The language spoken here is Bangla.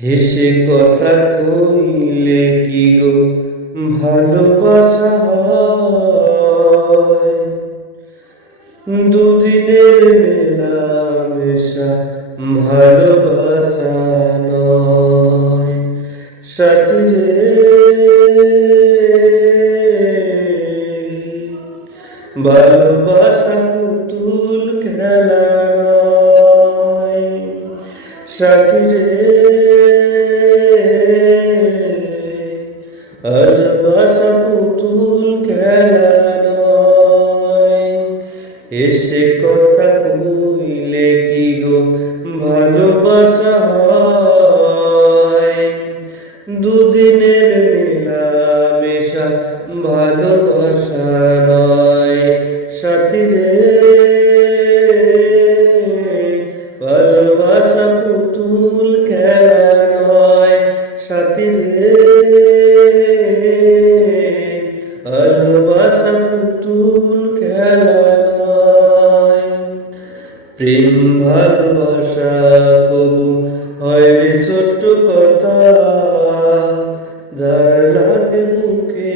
হেসে কথা কইলে কি গো ভালোবাসা হয়? দুদিনের মেলামেশা ভালোবাসা নয়। সাথী রে, ভালোবাসা পুতুল খেলা নয়। সাথী রে, ভালোবাসা পুতুল খেলা নয়। এসে কথা কইলে কি গো ভালোবাসা হয়? দুদিনের মেলামেশা ভালোবাসা নয়। সাথী রে, ভালোবাসা পুতুল খেলা নয়। সাথী রে, ভালোবাসা পুতুল খেলা নয়। প্রেম ভালোবাসা কবু হয় রে ছোট্ট কথা, যার লাগে বুকে